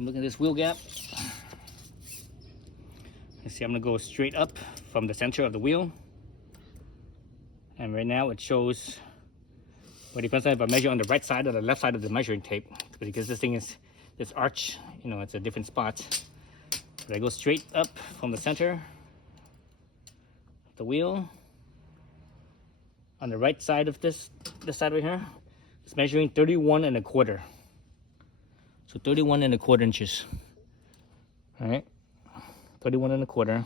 I'm looking at this wheel gap. Let's see, I'm gonna go straight up from the center of the wheel. And right now it shows, well, it depends on if I measure on the right side or the left side of the measuring tape, because this thing is, this arch, you know, it's a different spot. But I go straight up from the center of the wheel. On the right side of this side right here, it's measuring 31.25. So 31.25 inches. All right, 31.25.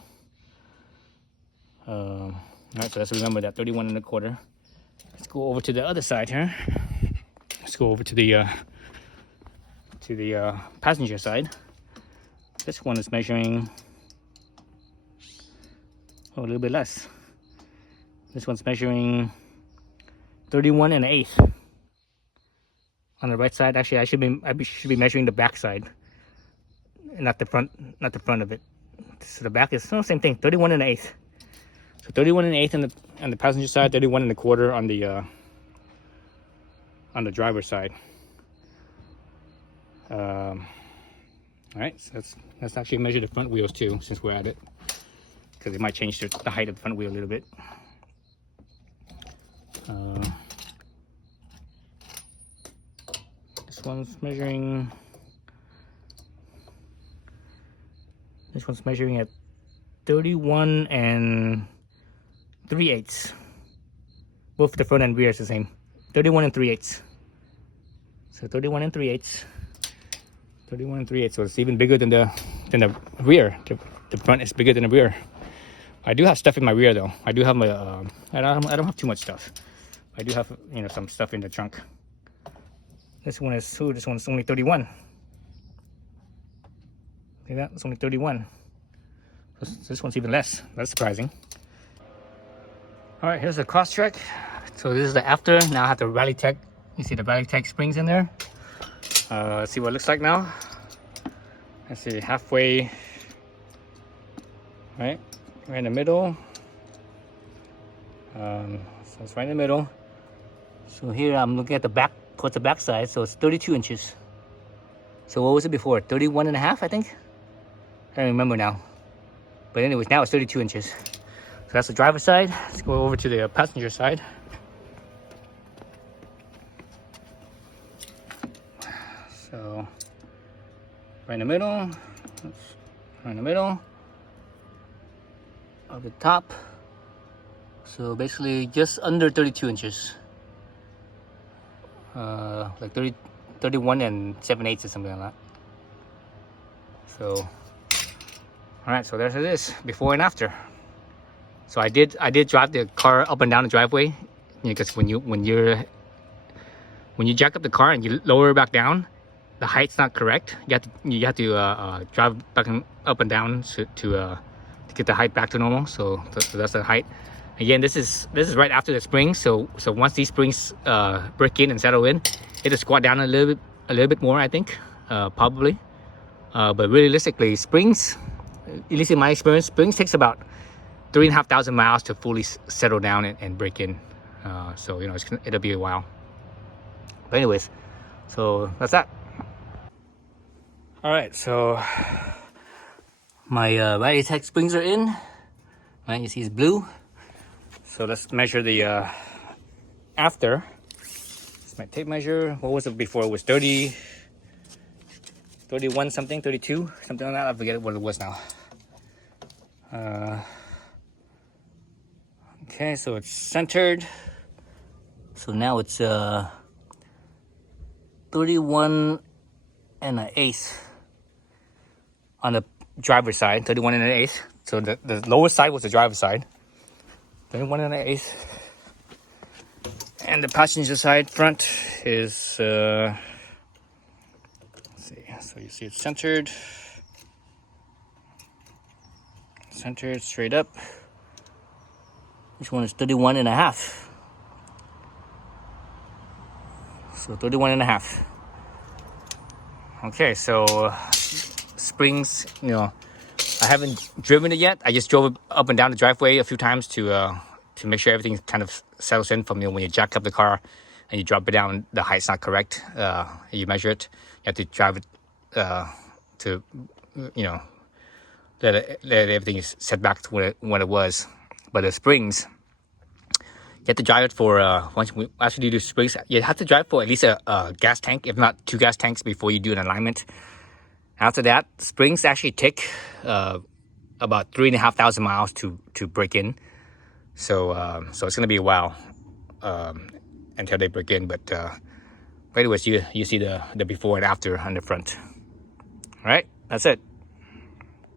All right, so let's remember that, 31.25. Let's go over to the other side here. Let's go over to the passenger side. This one is measuring, a little bit less. This one's measuring 31.125. On the right side, actually, I should be measuring the back side, not the front of it. So the back is same thing, 31.125. So 31.125 on the passenger side, 31.25 on the driver's side. All right, so let's actually measure the front wheels too, since we're at it, because it might change the height of the front wheel a little bit. This one's measuring at 31.375. Both the front and rear is the same, 31.375. So 31.375. 31.375. So it's even bigger than the rear. The front is bigger than the rear. I do have stuff in my rear though. I do have my I don't have too much stuff. I do have, you know, some stuff in the trunk. This one's only 31. See that? It's only 31. This one's even less. That's surprising. All right, here's the Crosstrek. So this is the after. Now I have the Rallitek. You see the Rallitek springs in there. Let's see what it looks like now. Let's see, halfway, right in the middle. So it's right in the middle. So here I'm looking at the back, towards the back side. So it's 32 inches. So what was it before? 31.5, I think. I don't remember now. But anyways, now it's 32 inches. So that's the driver's side. Let's go over to the passenger side. So right in the middle, right in the middle of the top. So basically just under 32 inches. Like 31 7/8 or something like that. So all right, so there it is, before and after. So I did drive the car up and down the driveway, because when you jack up the car and you lower it back down, the height's not correct. You have to drive back and up and down to get the height back to normal. So that's the height. Again, this is right after the springs. So once these springs break in and settle in, it'll squat down a little bit more, I think, probably. But realistically, springs, at least in my experience, springs takes about 3,500 miles to fully settle down and break in. So you know, it'll be a while. But anyways, so that's that. All right, so my Rallitek springs are in. Right, you see it's blue. So let's measure the after. It's my tape measure. What was it before? It was 31 something, 32, something like that. I forget what it was now. Okay, so it's centered. So now it's 31.125 on the driver's side, 31.125. So the lower side was the driver's side, 31.125. And the passenger side front is, let's see, so you see it's centered straight up. This one is 31.5. So 31.5. Okay, so springs, you know, I haven't driven it yet. I just drove it up and down the driveway a few times to make sure everything kind of settles in from, you know, when you jack up the car and you drop it down, the height's not correct. You measure it, you have to drive it to, you know, let everything set back to what it was. But the springs, you have to drive it for after you do springs, you have to drive for at least a gas tank, if not 2 gas tanks, before you do an alignment. After that, springs actually take about 3,500 miles to break in. So so it's gonna be a while until they break in. But anyways, you see the before and after on the front. All right, that's it.